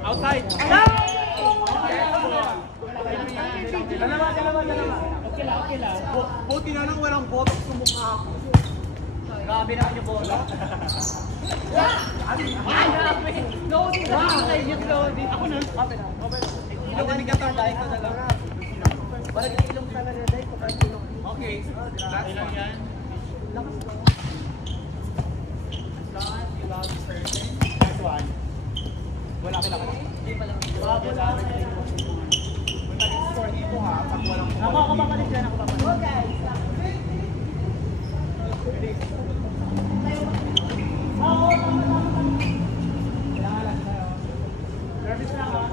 Outside! Okay lang. Buti na lang walang botox sa mukha ako. Grabe naman yung botox. Loading na lang sa inyo, loading. Ako na. Ilong kami katangay ko na lang. Parang ilong talaga na dahil. Okay. Ilang yan? Lakas ko. Next one. Wala kailangan. Hindi pa lang. Wala. Kung nag-score dito ha, pag walang kumalik. Ako papalit yan, ako papalit. Okay. Kailangan lang tayo. Service lang ha.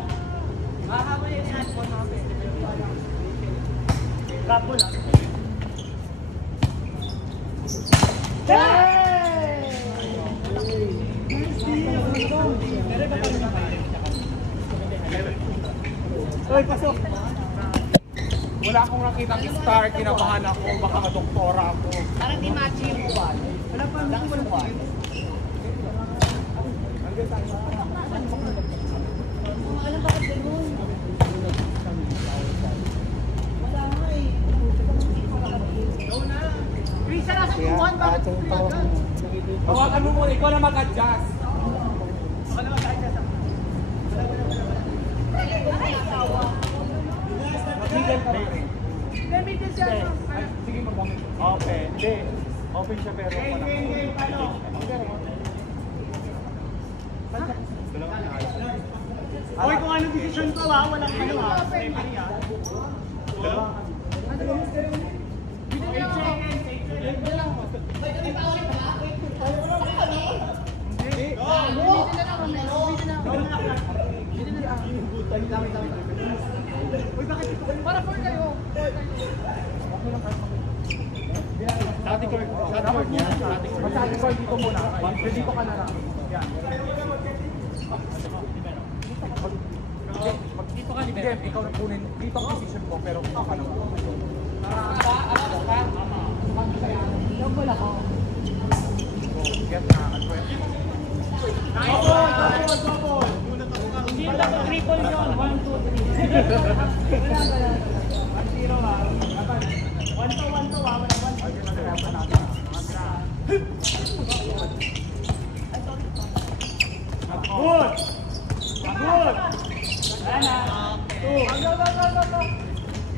Mahabol yung in-handphone namin. Grab mo lang. Oy, pasok! Wala akong nakitang star, kinabahan ako, baka madoktora ako. Parang di match yung buwan. Wala pa ang buwan. Alam bakit ganun? Wala nga eh. Go na! Risa na sa buwan, bakit kumagal? Hawakan mo muna, ikaw na mag-adjust. Ikaw na mag-adjust ako. Mag-middle ka rin. Middle siya. Sige, mag-middle. Okay, hindi. Open siya pero wala. Hoy, kung anong decision ko ha, walang ano ha. Dalawa. Para for kayo. Sa court niya. Sa court dito muna. Dito ka na lang. Yan. Dito ka ni Ben. Ikaw na kunin. Dito ang decision ko pero ikaw ka na. Yung wala ko. Get na. Double! Hindi lang triple yun. 1, 2, 3. Wala. 1-0 ha. 1-1 to ha. 1-1. Good! Good! Wala na. 2. Go.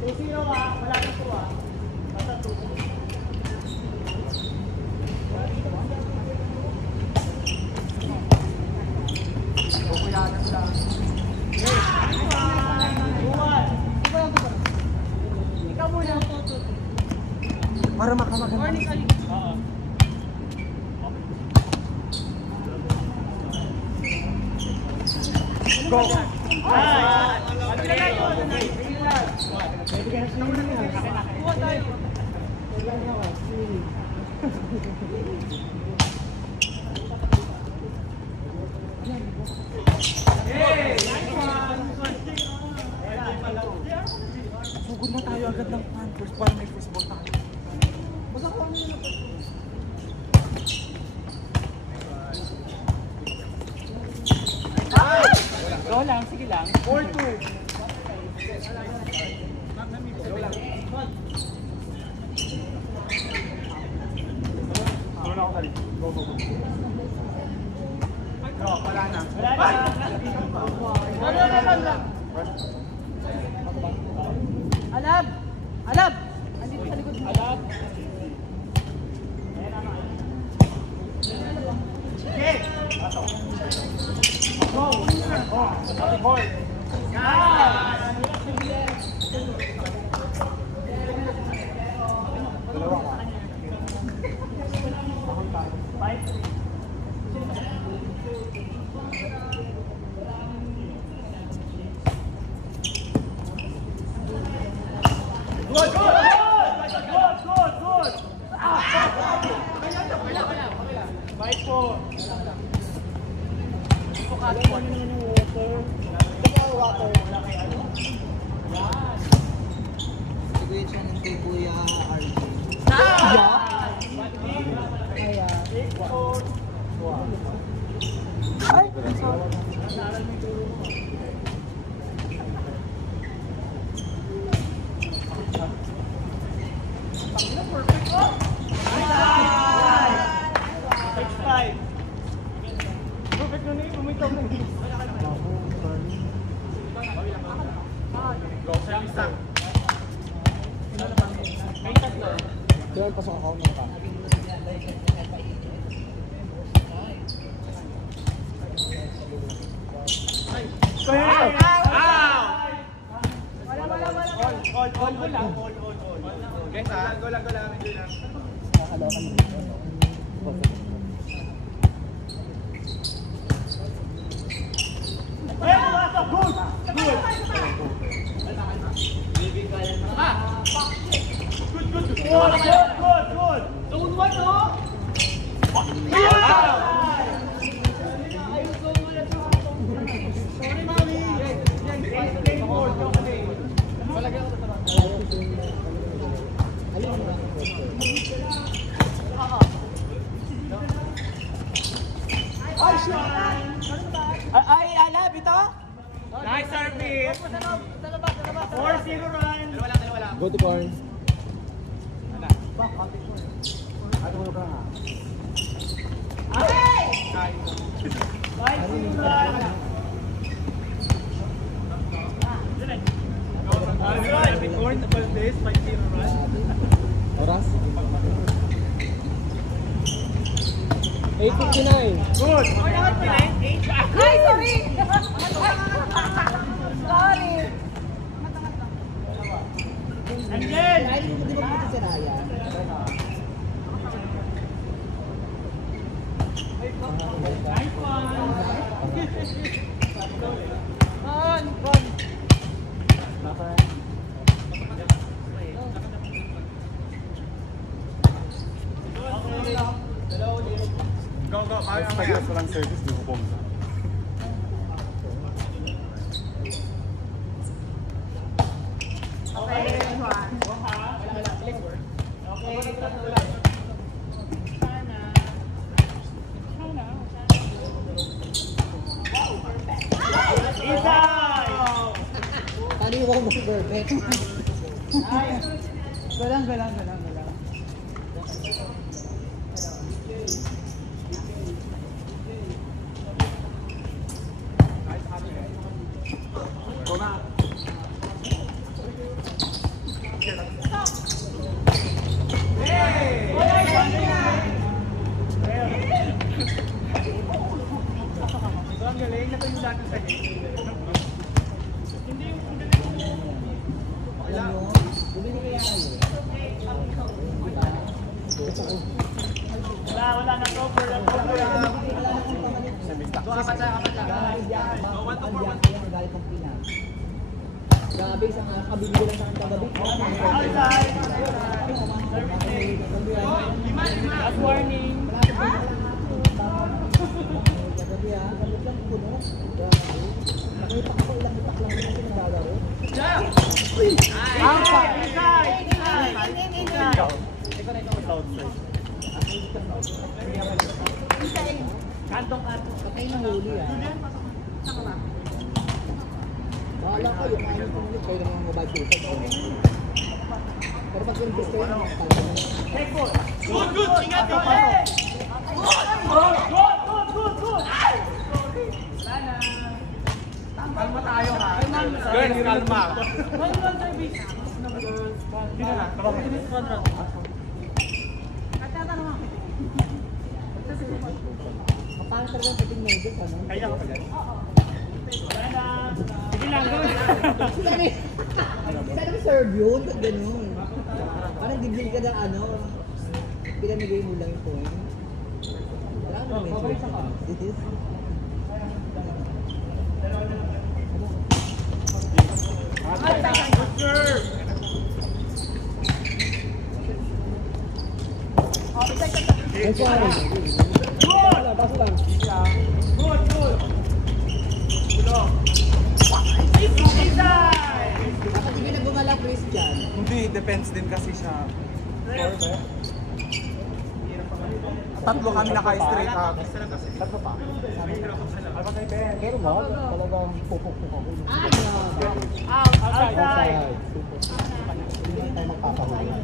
2-0 ha. Wala na 2 ha. Basta 2. Kukuyanan lang. Ikaw muna. Para makamagan. Morning, Ali. Oo. Go! Kuha tayo. Sugod na tayo agad ng fan. First para may first ball tayo. Basta ko ano yun. Go lang, sige lang. 4-2. Go na ako tali. Go. Go, wala na. Alab! Alab! Andito sa likod mo. Alab. Okay. Go! Siguro siya ng kay Kuya RJ. Perfect na yun, umitaw na yun. Go, service lang. Kaya pasok ako ng ka. Guys, go lang. Nakakalakan dito. Good. Zone 1, oh! Sorry, mami. Game board, Ay, alab ito? nice service. 4-0 run. Dalawa lang. Go to corn. Corn about this, 5-0 run. Oras? 8:59. Good. Ay, sorry! Sorry! And then, Ay, hindi ba dito si Ryan? nice one. Go. Kaya walang service, di ko po. Paano yung ako mag-perfect? Galang. Ang galing na to yung dati sa game. Alam mo, bumili kaya kayo. Wala na to. Galit ng Pinas. Grabe, isang kabili lang sa kagabi. Last warning. Kagabi ah, galit lang puno. Nakita ko ilang itak lang naman pinaglalaro. Patay na huli ah. Bahala kayo, kaya yung pumulit kayo ng mga mobile phone. Pero pag invest kayo ng mga talaga. Good. Ingat ka pa. Good. Kalma tayo ha. Girls, kalma. One service. Sino na? Mapangit talaga sa team Navy, ano? Kaya ka pa dyan? Sabi, sana serve yun, ba't ganun? Parang gigil ka ng ano, pinamigay mo lang yung point. Wala naman yung point. It is. Good one! Pass lang. Good, good. Dapat hindi na gumala, Christian. Hindi, depends din kasi siya. Tatlo kami naka-straight up. Tatlo pa. Pero mo, talagang pupuk-puk ako. Outside. Hindi tayo magpapahuli.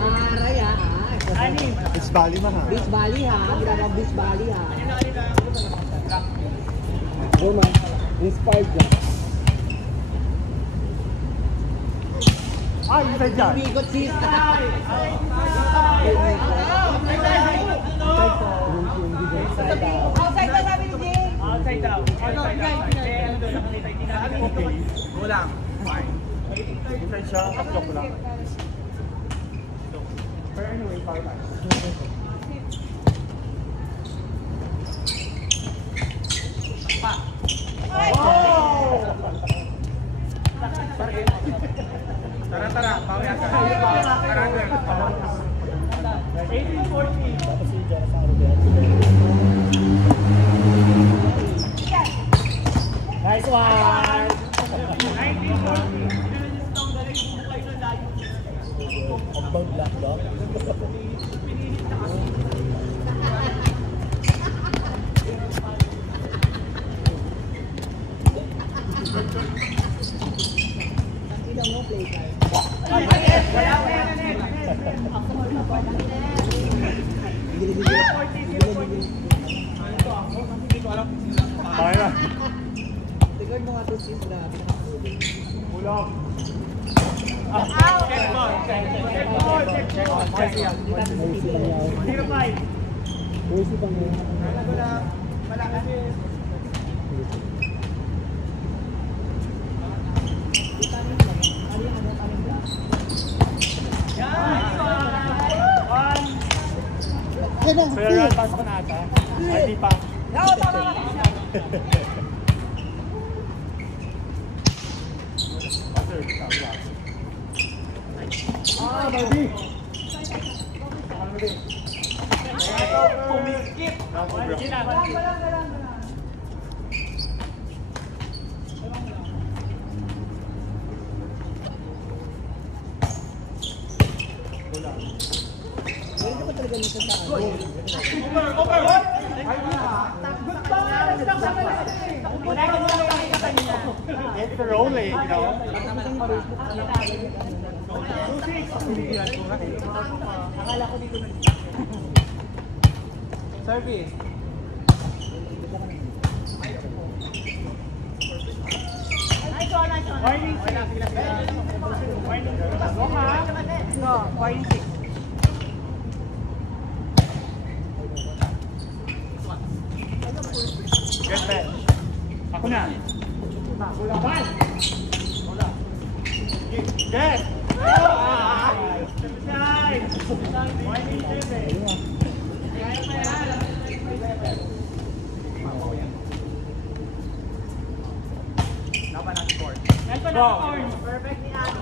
Taray ha. It's Bali ma ha. Beach Bali ha. Ginagawa Beach Bali ha. Roman, inspired dyan. Ah, inside dyan. Umikot sis. Outside na sabi ni Jay. Outside daw. Outside daw. Eh, ano doon, nakakita, hindi namin. Okay. Go lang. Fine. Inside siya, kaplock ko lang. Pero anyway, power time. Tara, tara. Pawin ka. Tara, tara. 18-14. Tapos si Jara sa Arubia. Nice one! 19-14. About black dog. Ilang mo play card. Kaya na. Record mo nga to sis na pinakahuli. Ulog. Check ball. Check ball. Check ball. Mercy lang yaw. 0-5. Mercy pang yun. So yan, pasok na ata. Ay, di pa. Ah, Barbie! Pumikit. Sige na. Meron ka pa talaga nito sa ano. It's the rolling, you know? Service. Warning 6. Warning 6. No, point 6. Get back. Ako na. Bye! Get! Warning 7. Laban ang score. Ito na corn. Perfect ni Ano.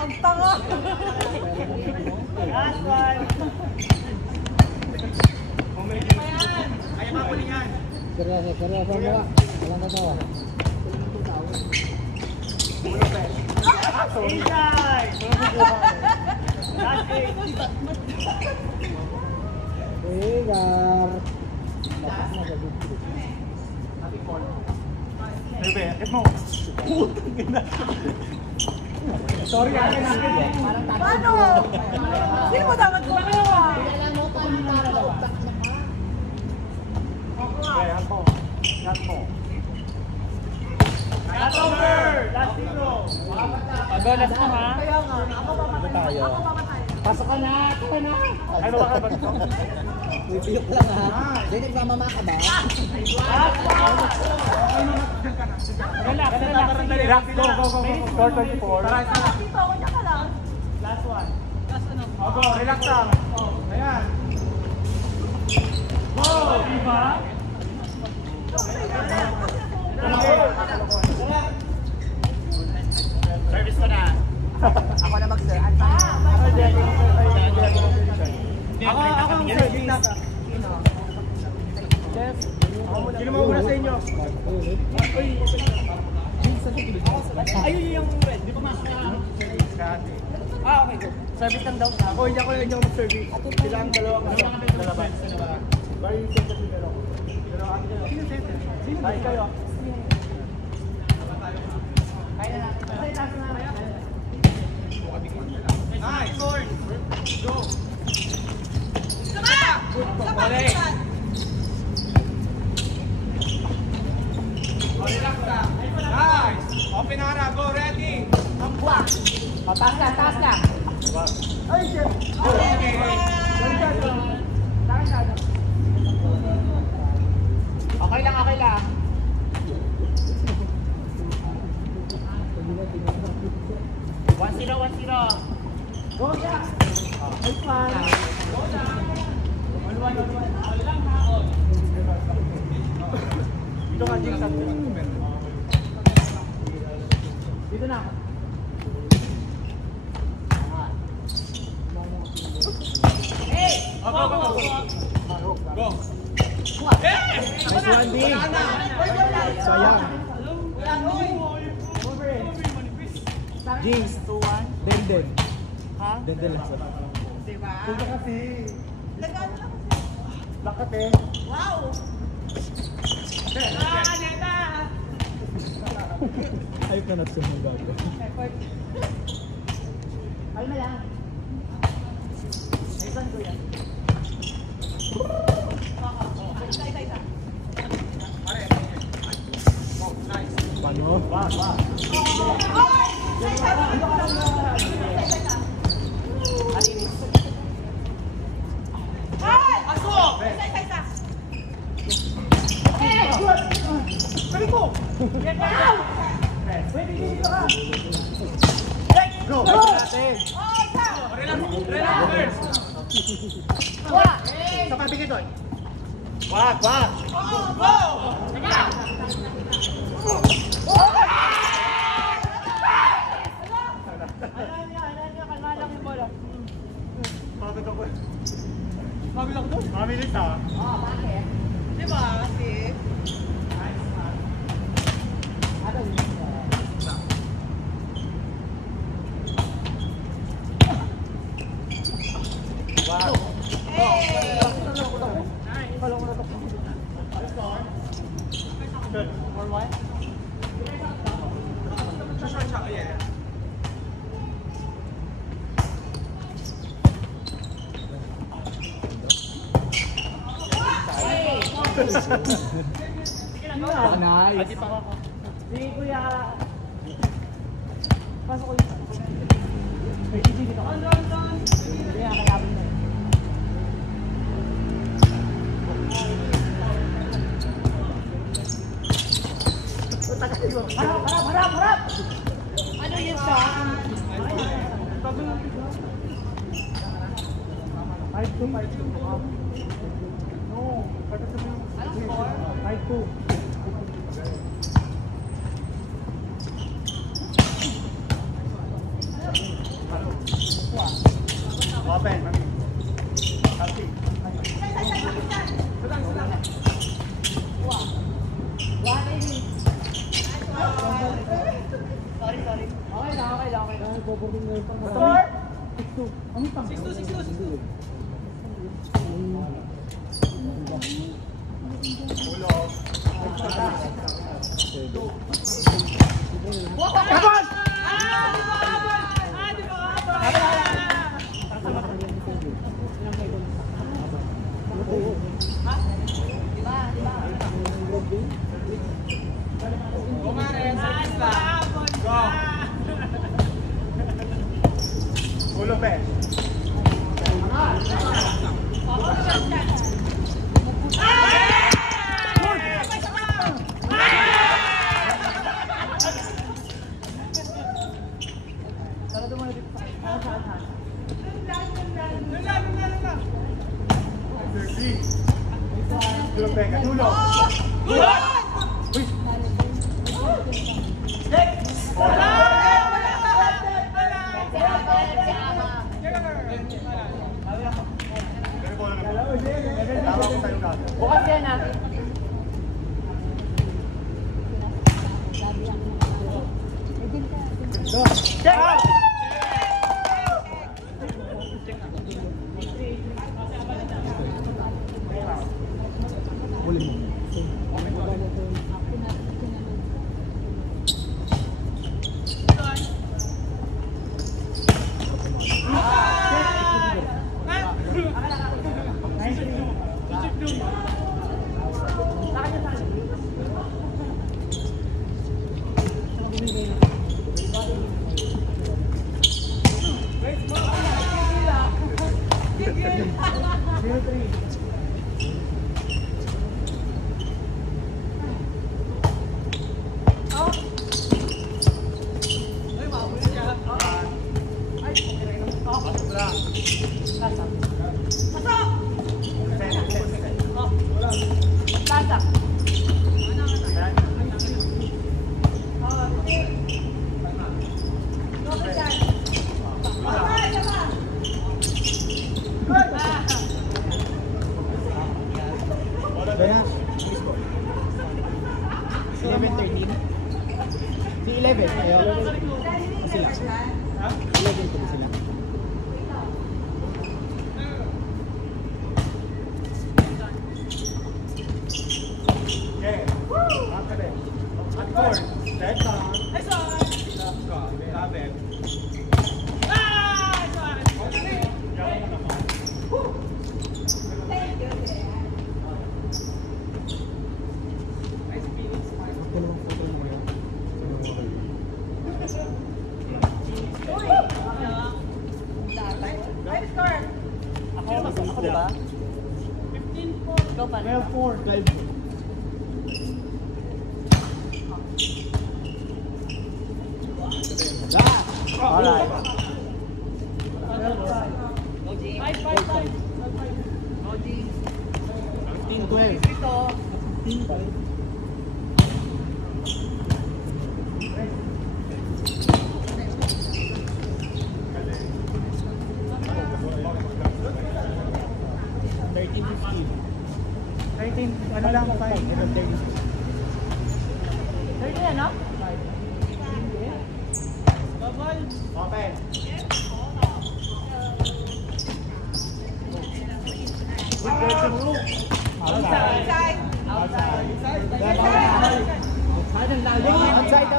Ang tanga! Last one. Kaya mapuli yan. Seryoso, seryoso mo ka. Walang katawa. Inside. Last 8. Gar. Dapat na sa good. Happy 4. Bebe, hit mo. Sorry, akin. Paano? Sino mo dapat gumawa? Alam mo, paano para back na ka? Okay, yan po. Yan po. Last over! Last zero! Go, last na ha? Kaya nga, ako pamatay. Ako pamatay. Pasok ka na! Taka na! Ano ba ka ba? Pipiyok lang ha. Hindi, nagmamama ka ba? Relax, relax. Relax, go. Score 24. Tara, isa lang. Dito, kanya ka lang. Last one. Go, relax lang. Ayan. Go! Diba? Service ko na. Ako na mag-serve. Ako ang service. Sino mauna sa inyo? Ayun yung red. Di ba mas okay, go. Service lang daw. Ako hindi ako mag-service. Sila ang dalawa. Dalawa. Very sensitive pero. Pero ano kayo? Sino sensitive? Sino kayo? Kaya na. Nice! Go! Sama! Sama! Relax ka. Nice! Open na na. Go, ready! Taas na, taas na! Okay lang, okay lang. One zero. Go, Jack! It's fine. Go down. One. All lang ha. Dito ka, Jing. Dito na ako. Go! Nice one, Ding. Sayang. Jinx. 2-1. Den. Ha? Den lang sa. Diba? Tulog kasi. Nagano lang kasi. Lakat eh. Wow! Neta! Ayop na natin yung gago. Alma lang. Naisan ko yan. Isa. Paano? Oy! Isa. Ay! Pasok! Isa. Sabi ko! Pwede dito ka! Go! Go! Natin! Oh, isa! Relax first! Sa pabigay doon. Wag! Oh, go! Alam niya, kalma lang yung bola. Pagod ako eh. Sabi lang doon. Mabilis ah. Diba? Si? Wag! Good. 4-1. Shot, yeah. Nice. Ati pa ako. Sige kuya. Pasok ko yung... May DJ dito ka. Hindi nga, kaya mo. Harap! Ano yun sa? 5-2. No. Anong score? 5-2. Open. Happy. Sorry. Okay lang. Score? 6-2. Ulo. Kapag! Ulo pe. Ulo pe, kadulo. Bukas yan ah. Si 11, ayaw. Sila. 11 po sila. Okay. After that. At court. That's on. Left go. Have it. Ako ba? 15-4. Ikaw pa rin. 12-4. 12-4. Alright. 15-12. 15-12. Ano lang, 5. 30. 30 ano? Open.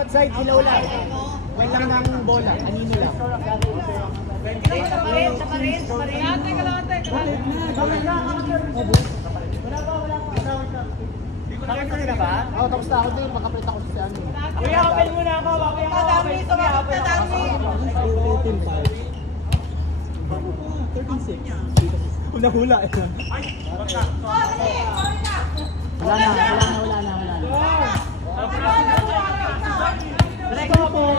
Outside, ilaw lang. Wait lang ng bola, anino lang. Nakita na ba? Oo, tapos na ako din. Makapalit ako sa ano. Kuya, open muna ako. Madami ito, madami. 13-6. Hula-hula eh. Wala na. Let's go po.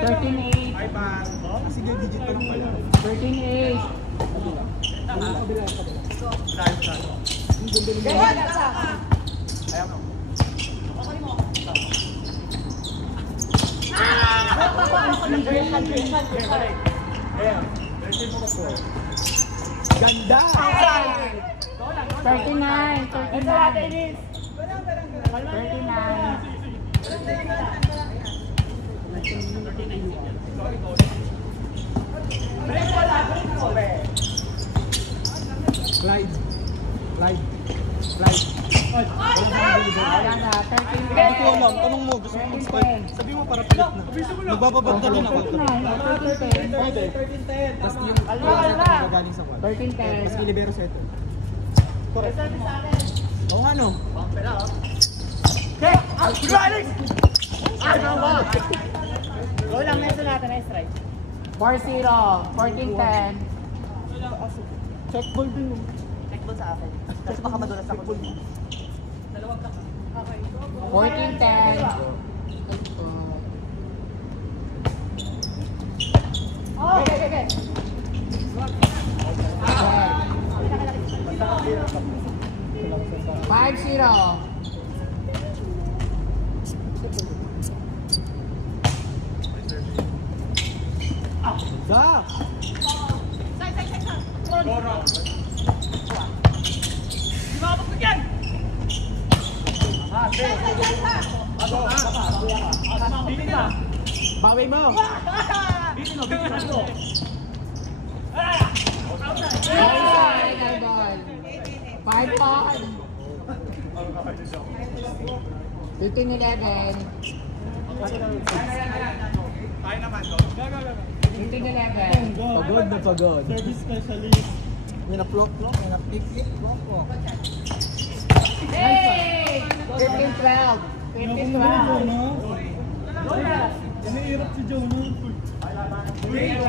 13-8. Sige, digit pa rin pala. 13-8. Ayaw mo. Ganda! 39. 39. 39. Slide. na. 13-10. Hindi ko alam, tanong mo, gusto mo mag-spike. Sabi mo para pilit na. Magbababad na din ako. 13-10. Pwede. Tapos yung setter na galing sa quad. 13-10. Tapos ilibero setter. Correct. Oo nga no. Go lang na ito natin, nice try. 4-0. 14-10. Check ball din mo. Check ball sa akin. Kasi baka madulas ako. 14-10. Okay. 5-0. Zach! Di ba kapag yan? Bawi mo! Final ball. 5-5. 15-11. 15-11. Pagod na pagod. Service specialist. May na-flock, no? May na-flip-flip, no? Hey! 15-12. 15-12. Inihirap si Joe, no? 15-12.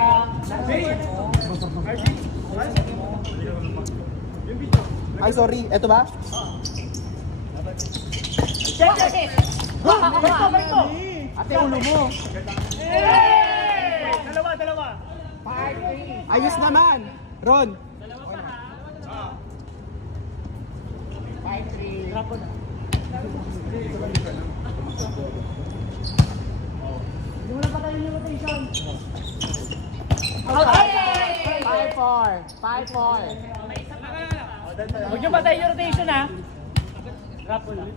Ay, sorry. Eto ba? Ate, ulo mo. Dalawa. 5-3. Ayos naman. Ron. 5-3. Okay! 5-4. 5-4. Huwag niyo patay yung rotation ha. Rapol. 5-4.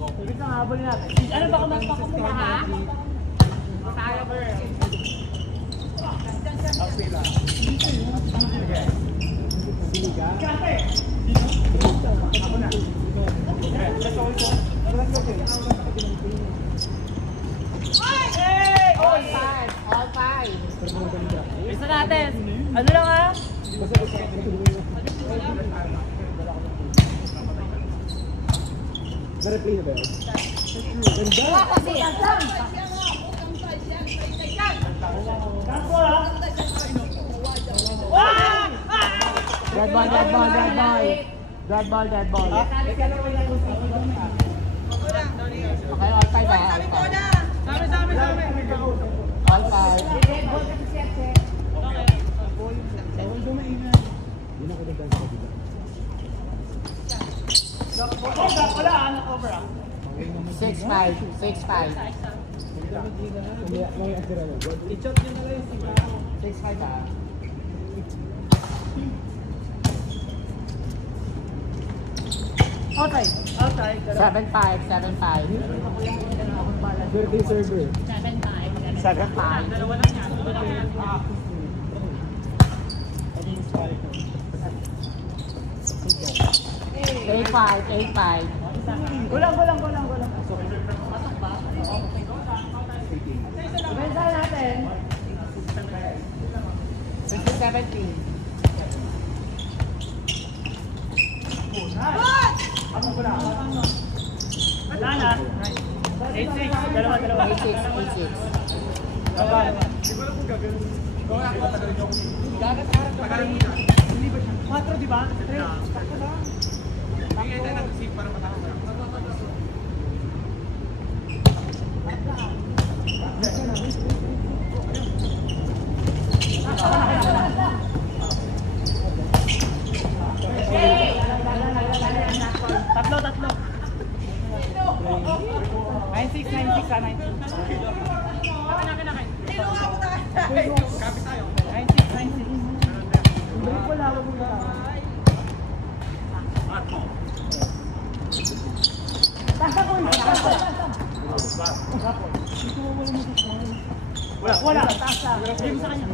Service ang habol natin. Ano ba kung magpakamuha ha? Tayo ba rin? All 5. All 5. Isa natin. Ano lang ha? Na-replay na ba yun? Wala kasi. Dead ball. Dead ball. Dead ball. Dead ball. Okay, all 5 ha. Dami. All 5. Wala, over ah. 6-5. 6-5. 6-5 ha. Outside. 7-5. 7-5. Birthday server. 7-5. Eight five. Gulang. Ibenta natin. 17. Wala na. 8-6. Dalawa. 8-6. Quatro, di ba? 3. Tatlo. 9-6 ah, 9-6. Kapit tayo. 9-6. Balik wala ako muna. Tasa ko yun. Wala. Tasa. Game sa kanya.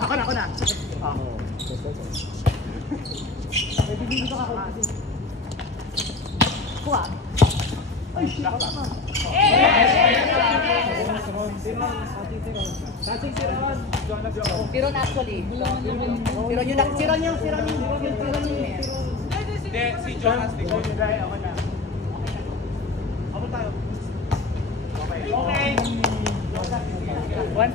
Ako na. Kuha. Siron actually. Siron yung Hindi, si Jonas. Ako na. Ako tayo. Okay. 17.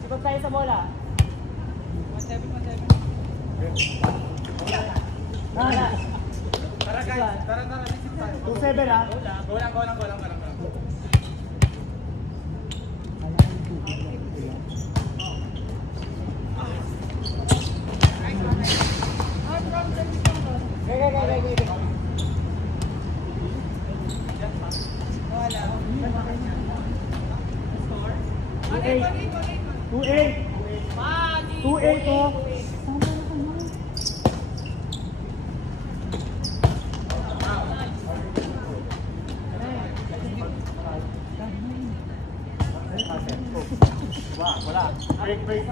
Sipag tayo sa bola. 1-7. Tara guys, tara, visit tayo. 2-7 ah. Go lang. Wala. Break.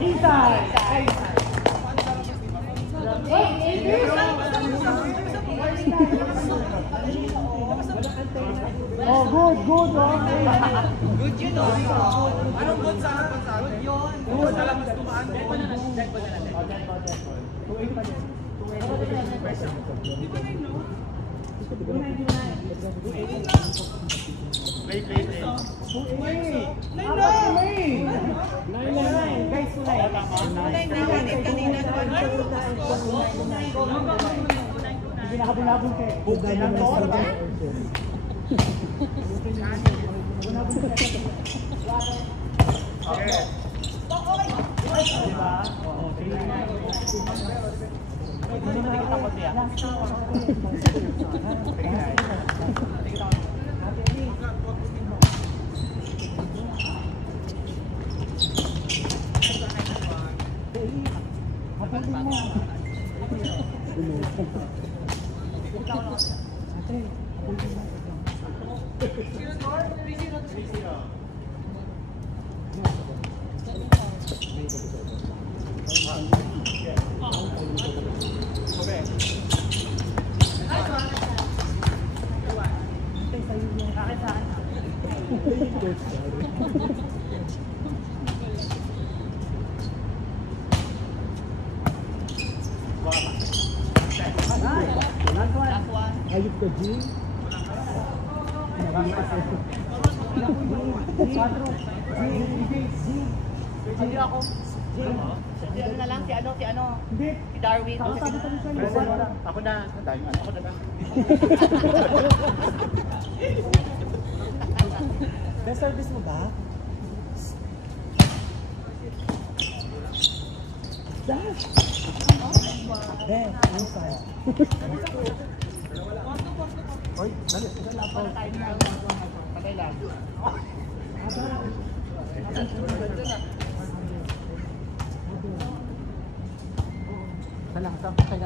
Inside. Oh, good. Good yun, oh. Anong good sa atin? Good yun. Good na lang mas tumaan. Dead ball na lang. 2-8 pa din. 2-8. Play. 2-8. Guys, 2-9. Hindi nakabunabon kayo. Bugay ng tono. Okay. Diba? Ayup ka, G. Hindi ako. Si ano na lang, si ano? Hindi. Si Darwin. Ako na. Ako na lang. Best service mo ba? Dash! Inside. Hoy, dali. Patay lang.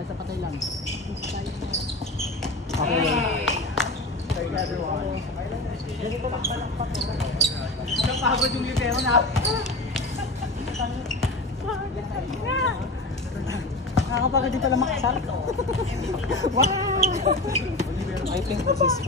Patay lang. Okay. Thank you everyone. Napagod yung libero na. Nakakapagod din pala makasar. Wow! I think this is